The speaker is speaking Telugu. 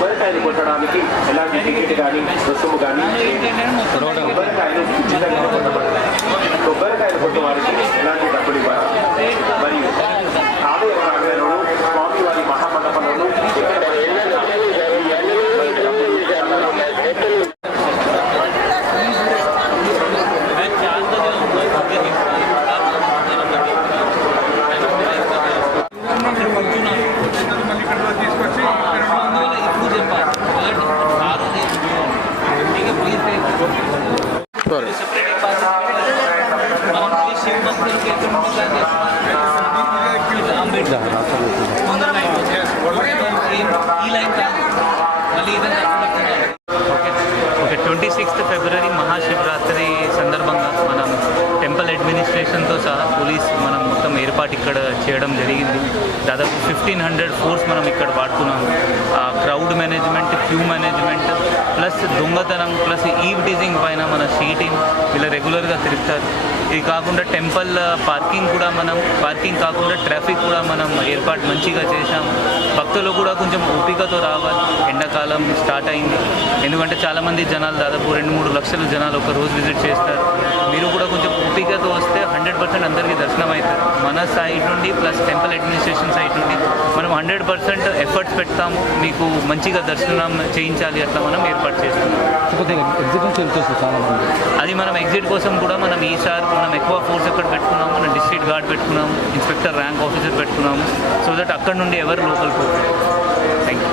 కొబ్బరికాయలు కొట్టడానికి ఎలాంటి టికెట్ కానీ రుసుము కానీ కొబ్బరికాయలు ఉచితంగా కొట్టబడతాయి. కొబ్బరికాయలు కొట్టే వారికి ఎలాంటి డబ్బులు ఇవ్వాలి. మరియు ఆలయ ప్రాంగణంలో స్వామివారి మహామండపంలో ఓకే 26th ఫిబ్రవరి మహాశివరాత్రి సందర్భంగా మనం టెంపుల్ అడ్మినిస్ట్రేషన్తో సహా పోలీస్ మనం మొత్తం ఏర్పాటు ఇక్కడ చేయడం జరిగింది. దాదాపు 1500 ఫోర్స్ మనం ఇక్కడ వాడుతున్నాము. Crowd management, queue management, plus దొంగతనం, ప్లస్ ఈవ్ టీజింగ్ పైన మన టీం ఇలా రెగ్యులర్గా తిరుగుతారు. ఇది కాకుండా టెంపుల్ పార్కింగ్ కాకుండా ట్రాఫిక్ కూడా మనం ఏర్పాటు మంచిగా చేశాము. భక్తులు కూడా కొంచెం ఓపికతో రావాలి. ఎండాకాలం స్టార్ట్ అయింది, ఎందుకంటే చాలామంది జనాలు దాదాపు 2-3 లక్షల జనాలు ఒక రోజు విజిట్ చేస్తారు. మీరు కూడా కొంచెం ఓపికతో వస్తే 100% అందరికీ దర్శనం అవుతుంది. మన సైడ్ నుండి ప్లస్ టెంపుల్ అడ్మినిస్ట్రేషన్ సైడ్ నుండి మనం 100% ఎఫర్ట్స్ పెడతాము. మీకు మంచిగా దర్శనం చేయించాలి, అట్లా మనం ఏర్పాటు చేస్తున్నాం. అది మనం ఎగ్జిట్ కోసం కూడా మనం ఈసారి మనం ఎక్కువ ఫోర్స్ ఎక్కడ పెట్టుకున్నాము, మనం డిస్ట్రిక్ట్ గార్డ్ పెట్టుకున్నాము, ఇన్స్పెక్టర్ ర్యాంక్ ఆఫీసర్ పెట్టుకున్నాము, సో దట్ అక్కడ నుండి ఎవరు లోపలికి పోతారు. Thank you.